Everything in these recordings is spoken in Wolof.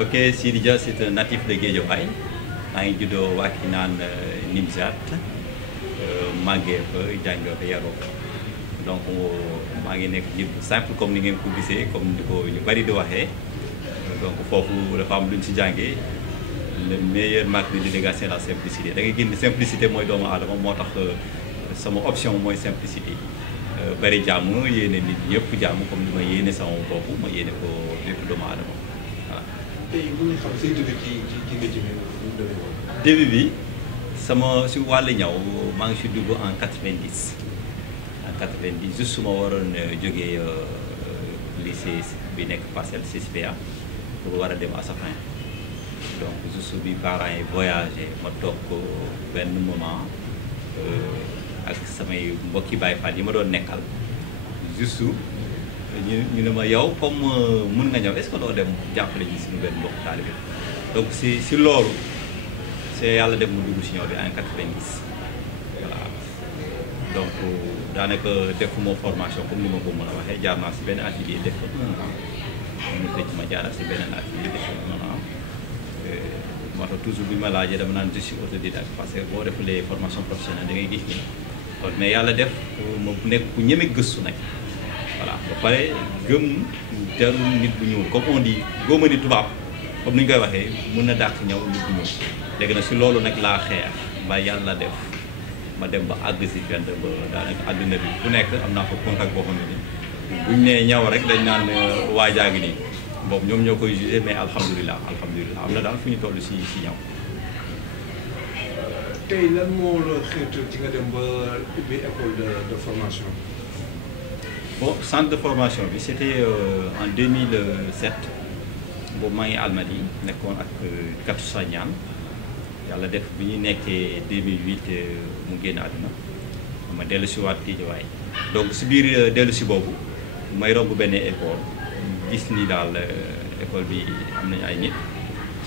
Ok, Sidi Dia c'est un natif de Guédiawaye maa ngi juddoo Wakhinane Nimzatt màggee fa jàngee fa yaroo fa donc maa ngi nekk nit bu simple comme ni ngeen ko gisee comme ni ko ñu bari di waxee donc foofu dafa am lu ñu ci jàngee le meilleur marque de délégué c'est la simplicité da ngay gis ni simplicité mooy doomu aadama moo tax sama option mooy simplicité bari jàmm yéene nit ñëpp jàmm comme ni ma yéene sama bopp ma yéene ko bépp doomu aadama voilà. tey bu ñu xam say début ci nga jëmee nu mu demee woon. début bi sama si wàllu ñaw maa ngi si dugg en 90 juste su ma waroon jógee lycée bi nekk Parcelles CSPA pour war a dem Assafin donc juste bi parents yi voyagé ma toog benn moment ak samay mbokki Baay Faal yi ma doon nekkal juste ñu ne ma yow comme mën nga ñëw est-ce que doo dem jàppale ñu suñu benn mbokk taalibe donc si loolu c'est yàlla def mu dugg si ñëw bi en 90 voilà donc daanaka defuma formation comme ni ma ko mën a waxee jaar naa si benn atelier def ko 1 an ñu tëj ma jaaral si beneen atelier def ko 1 an moo tax toujours bu ñu ma laajee dama naan je suis autodidacte parce que boo defulee formation professionnelle da ngay gis ni kon mais yàlla def ma nekk ku ñeme gëstu nag voilà ba pare gëm jarul nit bu ñuul comme on dit góoma ni tubaab comme ni ñu koy waxee mën na dàq ñëw nit bu ñuul léegi nag si loolu nag laa xeex ba yàlla def ma dem ba àgg si fenn ba daanaka àdduna bi bu nekk am naa ko contact boo xam ne ni buñ nee ñaw rek dañ naan waajaa ngi nii boobu ñoom ñoo koy jugé mais alhamdulilah am na daal fu ñu toll si ñaw. tey lan moo la xeetu ci nga dem ba ubbi école de formation. bon centre de formation bi c'était en 2007 boobu maa ngi Almadies nekkoon ak Katou Sagnane yàlla def bi ñu nekkee 2008 mu génn àdduna ma dellu si waat Guédiawaye donc si biir dellu si boobu may romb benn école gis ni daal école bi am nañu ay nit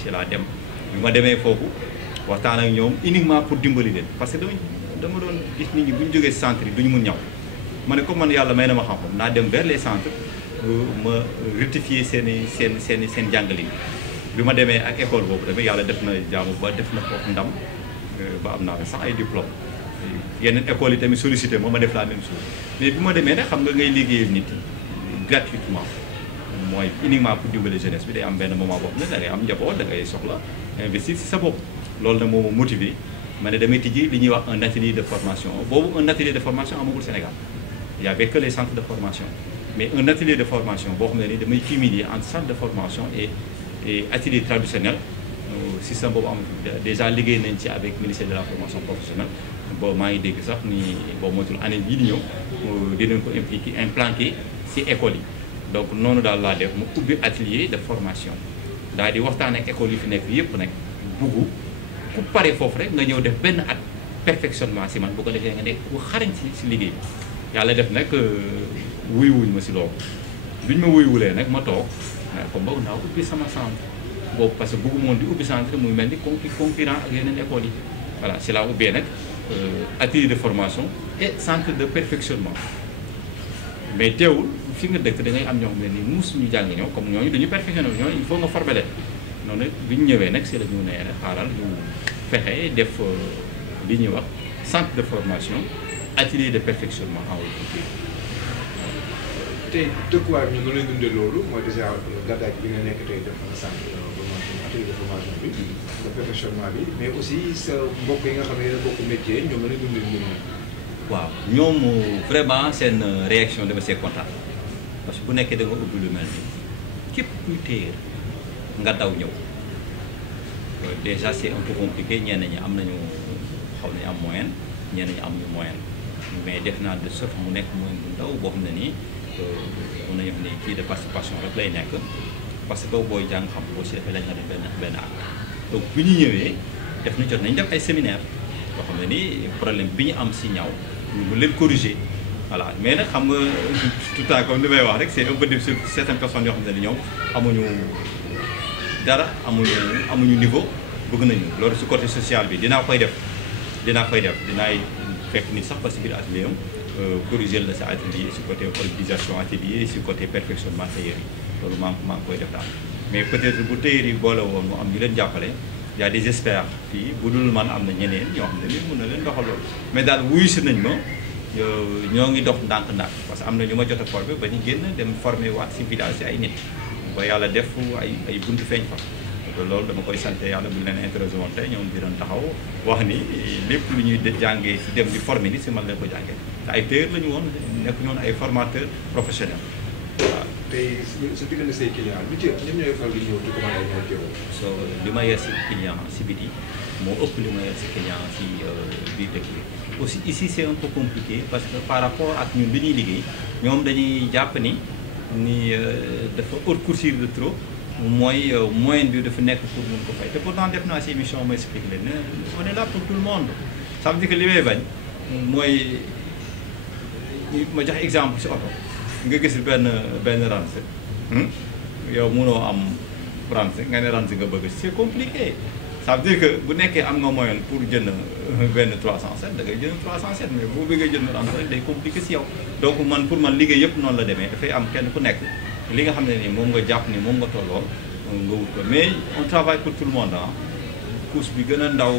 si laa dem bi ma demee foofu waxtaan ak ñoom uniquement pour dimbali leen parce que dama doon gis nit ñi bu ñu jógee centre yi du ñu mun ñaw ma ne comme man yàlla may na ma xam-xam naa dem vers les centres ma rectifier seen jàngali bi ma demee ak école boobu tamit yàlla def na jaamu ba def na foofu ndam ba am naa sax ay diplôme yeneen école yi tamit sollicité ma def la même chose mais bi ma demee nag xam nga ngay liggéeyal nit gratuitement mooy uniquement pour dimbali jeunesse bi day am benn moment boobu ne da ngay am njaboot da ngay soxla investir si sa bopp loolu nag moo ma motivé ma ne damay tijji li ñuy wax un atelier de formation boobu un atelier de formation amagul Sénégal il y avait que les centres de formation mais un atelier de formation boo xam ne ni damay cumuler entre centre de formation et atelier traditionnel système boobu amatul déjà liggéey nañ ci avec ministère de la formation professionnelle boobu maa ngi dégg sax ni boobu moytul année bii di ñëw dinañ ko implanter ci école yi donc noonu daal laa def mu ubbi atelier de formation daal di waxtaan ak école yi fi nekk yépp nag buggu ku pare foofu rek nga ñëw def benn at perfectionnement ci man bu ko defee nga nekk ku xarañ ci liggéey bi yàlla def nag wuyuwuñ ma ci loolu biñ ma wuyuwulee nag ma toog comme boobu naa ubbi sama centre boobu parce que bëggu moon di ubbi centre muy mel ni concurrent ak yeneen écoles yi voilà ci laa ubbee nag atelier de formation et centre de perfectionnement mais teewul fi nga dëkk da ngay am ñoo xam ne ni musuñu jàng ñëw comme ñooñu dañu perfectionné ñooñu il faut nga former leen noonu bi ñu ñëwee nag ci la ñu ne xaaral ñu fexe def li ñuy wax centre de formation atelier de perfectionnement en haute couture. tey dëkkuwaay bi ñu ngi lay dundee loolu mooy déjà gàddaay bi nga nekk tey def na centre de formation atelier de formation bi de perfectionnement bi mais aussi sa mbokk yi nga xam ne yéen a bokk métier ñoom la ñuy dundee mbir mi. waaw ñoom vraiment seen réaction dama see kontaan parce que bu nekkee da nga ubbi lu mel ni képp kuy téer nga daw ñëw déjà c'est un peu compliqué ñenn ñi am nañu xaw nañu am moyenne ñenn ñi amuñu moyenne mais def naa de sorte mu nekk moyenne bu ndaw boo xam ne nii mën nañu wax ne kii de participation rek lay nekk parce que booy jàng xam boo si defee lañ nga def benn at donc bi ñu ñëwee jot nañ def ay séminaire boo xam ne nii problème bi ñu am si ñaw ñu leen corriger voilà mais nag xam nga tout le temps comme li may wax rek c'est un peu difficile certaines personnes yoo xam ne ni ñoom amuñu dara amuñu niveau bëgg nañu loolu si côté social bi dinaa koy def dinaay fekk nit sax ba si biir atelier am corriger la sa atelier si côté organisation atelier si côté perfectionnement tailleur yi loolu maa ngi koy def daal mais peut-être bu téyeer yi boole woon mu am ñu leen jàppale y a des experts fii bu dul man am na ñeneen ñoo xam ne ni mën na leen doxal loolu mais daal wuyu si nañ ma ñoo ngi dox ndànk-ndànk parce que am na ñu ma jot a formé ba ñu génn dem formé waat si village si ay nit ba yàlla def ay buntu feeñ fa loolu dama koy sant yàlla bu ñu leen intéressé woon tey ñoom di doon taxaw wax ni lépp lu ñuy jàngee si dem di formé ni si man leen ko jàngee te ay tailleur la ñu woon nekk ñoon ay formateur professionnel waaw. tey su diggante say client lu ci ñoom ñooy faral di ñëw di commandé ñoo teew. so li ma yer si client si biti moo ëpp li ma yer si client si biir dëkk bi aussi ici c'est un peu compliqué parce que par rapport ak ñun li ñuy liggéey ñoom dañuy jàpp ni dafa raccourcir de trop mooy moyenne bi dafa nekk pour mun ko fay te pourtant def naa si émission ma expliqué leen ne on est là pour tout le monde ça veut dire que li may bañ mooy ma jox exemple si oto nga gis benn ranse yow mënoo am ranse nga ne ranse nga bëgg c'est compliqué ça veut dire que bu nekkee am nga moyen pour jënd benn 307 da ngay jënd 307 mais boo bëggee jënd ranse rek day compliqué si yow donc man pour man liggéey yëpp noonu la demee dafay am kenn ku nekk li nga xam ne ni moom nga jàpp ni moom nga tolloo nga wut ko mais on travaille pour tout le monde ah couche bi gën a ndaw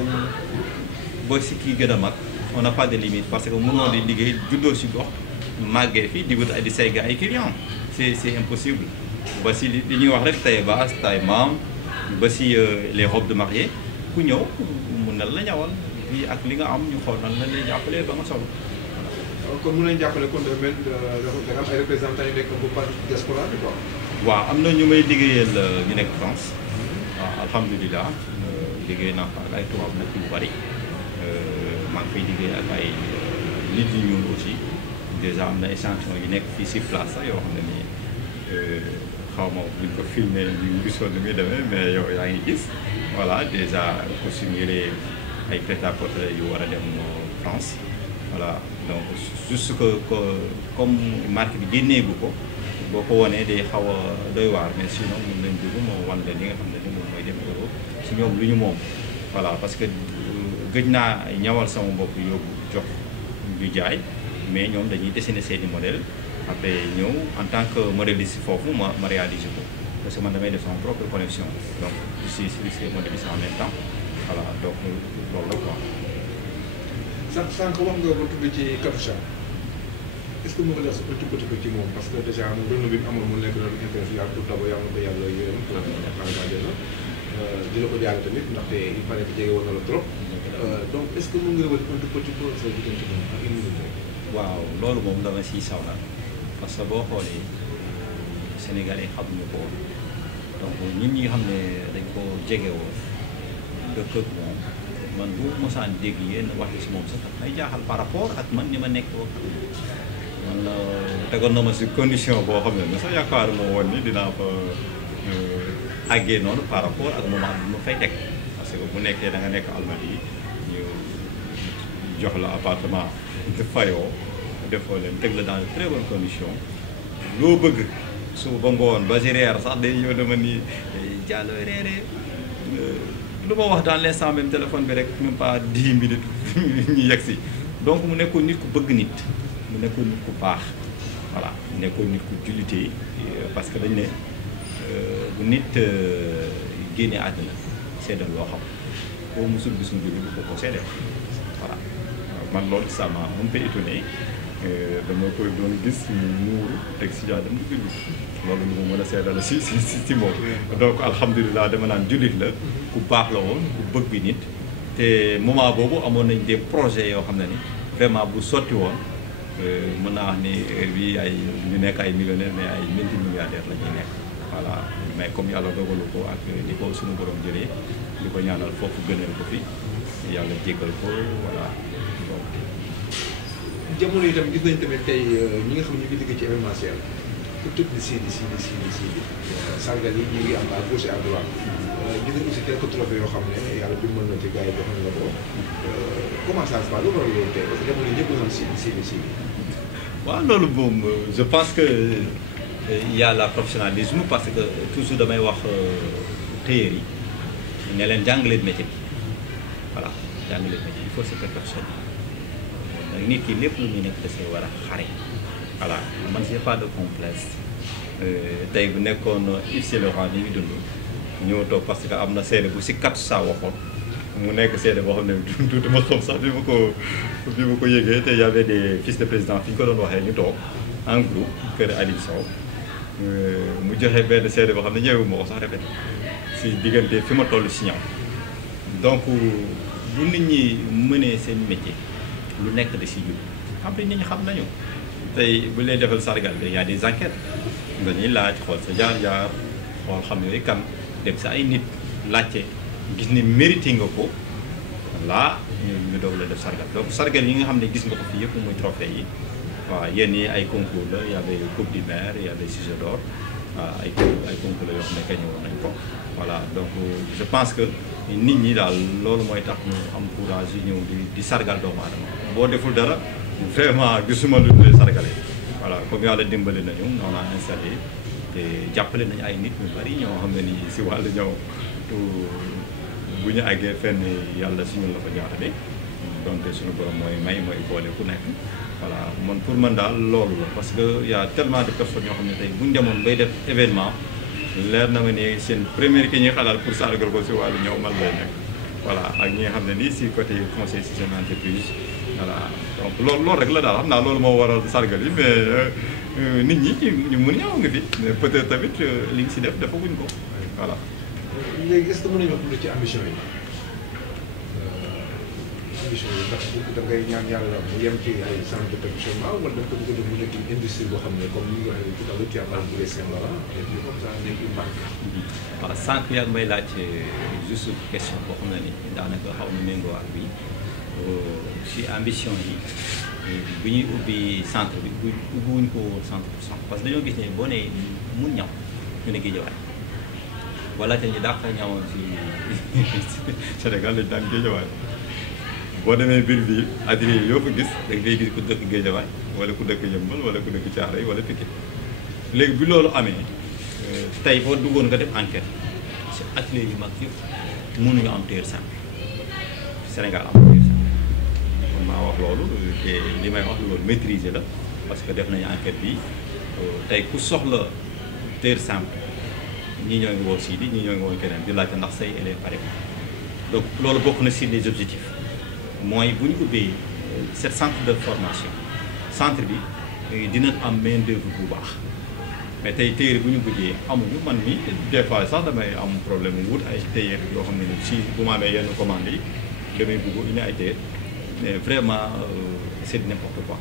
ba si kii gën a mag on n'a pas de limite parce que mënoo di liggéey juddoo si gox màggee fii di wut di say ay clients c'est impossible ba si li ñuy wax rek taille basse taille maam ba si les robes de mariée ku ñëw mun na la ñawal fii ak li nga am ñu xool nan la lay jàppalee ba nga solo. kon mun nañu jàppale kon dafa mel da am ay représentants yu nekk bu parti diaspora bi quoi. waaw am na ñu may liggéeyal ñu nekk France waaw alhamdulilah liggéey naa ak ay tubaab nag yu bari maa ngi fay liggéey ak ay nit yu ñuul aussi déjà am na échantillon yu nekk fii si place sax yoo xam ne nii xaw ma buñ ko filmé ñu gisoon ni muy demee mais yow yaa ngi gis voilà déjà costume yële ay prêt-à-porter yu war a dem France voilà donc juste que comme marque bi génneegu ko boo ko wanee day xaw a doy waar mais sinon mën nañ dugg moo wan leen li nga xam ne ni moom mooy dem euro si ñoom lu ñu moom voilà parce que gëj naa ñawal sama bopp yóbbu jox ñu jaay mais ñoom dañuy dessiner seeni modèle après ñëw en tant que modéliste foofu ma réaliser ko parce que man damay def sama propre collection donc je suis modéliste en même temps voilà donc loolu la quoi. sànq wax nga ko tudd ci Katusha est-ce que moo ko def sa petit ci moom parce que déjà moom rënd bi mu amoon mu nekk doon interview pour d'abord yàlla na ko yàlla yërëm pour di la ko jaale tamit ndaxte il paraît que jege woon na la trop donc est-ce que mën nga wër un tout petit peu sa diggante moom ak une minute rek. waaw loolu moom dama siy sawla parce que boo xoolee Sénégalais xamuñu ko woon donc ñun ñi nga xam ne dañ ko jege woon dëkk ak moom man bu mosaan dégg yenn wax yi si moom sax daf may jaaxal par rapport ak man ni ma nekk woon man tegoon na ma si condition boo xam ne sax yaakaaruma woon ni dinaa fa àggee noonu par rapport ak moment bi ma fay teg parce que bu nekkee da nga nekk Almadies ñu jox la appartement de fayoo defoo leen teg la dans de très bonnes conditions loo bëgg suba ba ngoon ba si reer sax day ñëw dama ni jàllo reere lu ma wax dans l'instant même téléphone bi rek même pas 10 minutes ñu yegg si donc mu nekkoon nit ku bëgg nit mu nekkoon nit ku baax voilà mu nekkoon nit ku jullite parce que dañ ne bu nit génnee àddina seedal loo xam boo musul gis mu julli bu ko seedeel voilà man loolu ça m'a un peu étonné dama koy doon gis muuru teg si jaadam di julli loolu lu ma mën a seedal si moom donc alhamdulilah dama naan jullit la ku baax la woon ku bëgg nit te moment boobu amoon nañ des projets yoo xam ne ni vraiment bu sotti woon mën naa wax ni heure bi ay ñu nekk ay millionnaires mais ay multimilliardaires la ñuy nekk voilà mais comme yàlla dogalu ko ak di ko suñu borom jëlee di ko ñaanal foofu gënal ko fi yàlla jéggal ko voilà donc jamono yi tam gis nañ tamit tey ñi nga xam ne ñu ngi liggéey ci événementiel pour tëb di siidi sargal yi ñu ngi am à gauche et à droite gis nañ aussi quelques trophées yoo xam ne yàlla dimbal na ci gars yi jox nañ la ko comment ça se passe lu waral loolu tey parce que jamono yi ñëpp nga xam siidi waaw loolu moom je pense que il y a la professionnalisme parce que toujours damay wax tailleur yi ne leen jàng leen métier bi voilà jàng leen métier il faut se perfectionner nit ki lépp lu muy nekk da see war a xare voilà man j'ai pas de complexe tey bu nekkoon Yves Saint Laurent ni ngi dund ñëw toog parce que am na seede bu si kat saa waxoon mu nekk seede boo xam ne du ma xam sax bi ma ko yëgee te y avait des fils de président fi ñu ko doon waxee ñu toog en groupe kër Aliou Sow mu joxe benn seede boo xam ne ñëwu ma ko sax répété si diggante fi ma toll si ñoom donc bu nit ñi mënee seen métier lu nekk da si jub après nit ñi xam nañu tey bu lay defal sargal bi y a des enquêtes dañuy laaj xool sa jaar-jaar xool xam yooyu kan dem sa ay nit laajte gis ne mérité nga ko là ñu doog la def sargal donc sargal yi nga xam ne gis nga ko fii yëpp muy trophée yi waaw yenn yi ay concours la y avait coupe du maire y avait ciseaux d'or waaw ay concours la yoo xam ne gañe woon nañ ko voilà donc je pense que nit ñi daal loolu mooy tax ñu am courage yi ñëw di sargal doomu aadama boo deful dara vraiment gisuma lu ñu sargalee voilà comme yàlla dimbali nañu on a installé te jàppale nañu ay nit ñu bari ñoo xam ne ni si wàllu ñëw bu ñu àggee fenn yàlla si ñun la ko jaarale donte suñu borom mooy boole ku nekk voilà man pour man daal loolu la parce que y a tellement de personnes ñoo xam ne tey bu ñu demoon bay def événement leer na ma ne seen première ki ñuy xalaat pour sargal ko si wàllu ñëw man lay nekk voilà ak ñi nga xam ne nii si côté conseil si seen entreprise voilà donc loolu rek la daal xam naa loolu moo waral sargal yi mais nit ñi ñu mun ñëw nga fi mais peut-être tamit li nga si def defaguñ ko voilà. léegi est-ce que mën nañu wax ci ambition yi ndax da ngay ñaan yàlla mu yem ci ay centre de perfectionnement wala da nga ko bëgg a def mu nekk une industrie boo xam ne comme ni nga waxee tout à l'heure tu as parlé de Saint-Laurent et puis comme ça nekk une marque. waaw sànq yaa ngi may laaj juste question boo xam ne ni daanaka xaw na méngoo ak bi si ambition yi bi ñuy ubbi centre bi ubbiwuñ ko 100% parce que dañoo gis ne boo nee mun ñaw ñu ne Guédiawaye wala te ñu dàq ñawoon si Sénégal lañ daan Guédiawaye boo demee biir bi atelier yoo fa gis da ngay gis ku dëkk Guédiawaye wala ku dëkk Yeumbeul wala ku dëkk Thiaroye wala Pikine léegi bi loolu amee tey boo duggoon nga def enquête si atelier yu mag yëpp mënuñu am tailleur simple Sénégal am tailleur simple kon maa wax loolu te li may wax loolu maîtriser la parce que def nañu enquête bi tey ku soxla tailleur simple ñii ñoo ngi woo Sidi ñii ñoo ngi woo keneen di laajte ndax say élèves pare donc loolu bokk na si les objectifs mooy bu ñu ubbee cette centre de formation centre bi dina am main d'œuvre bu baax mais tey tailleur bu ñu bëggee amuñu man mi des fois sax damay am problème mu wut ay tailleur yoo xam ne si bu ma amee yenn commande yi damay bëgg indi ay tailleur mais vraiment c'est n'importe quoi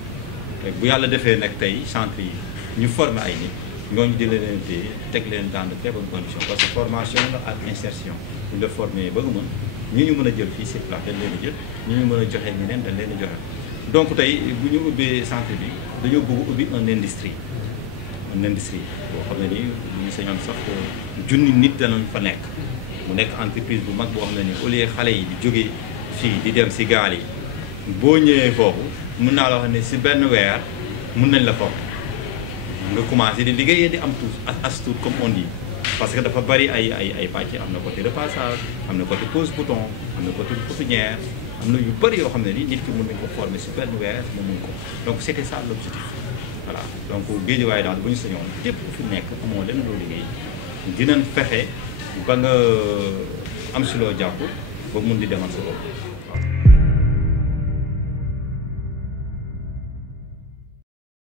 bu yàlla defee nag tey centre yi ñu former ay nit ñooñu di leen téye teg leen dans de très bonnes conditions parce que formation la ak insertion bu la formé ba nga mën ñi ñu mën a jël fii sur place dañ leen a jël ñi ñu mën a joxe ñeneen dañ leen a joxe donc tey bu ñu ubbee centre bi dañoo bëgg ubbi un industrie boo xam ne nii bu ñu sañoon sax junni nit danañ fa nekk mu nekk entreprise bu mag boo xam ne nii au lieu xale yi di jógee fii di dem si gaal yi boo ñëwee foofu mun naa la wax ne si benn weer mun nañ la former nga commencé di liggéeyee di am tuut as tuut comme on dit parce que dafa bari ay pàcc am na côté repassage am na côté pose bouton am na côté poussinière am na yu bari yoo xam ne ni nit ki mën nañ ko former si benn weer mu mun ko donc c'était ça l'objectif voilà donc Guédiawaye daal bu ñu sañoon képp ku fi nekk amoo lenn loo liggéey dinañ fexe ba nga am si loo jàpp ba mun di demal sa bopp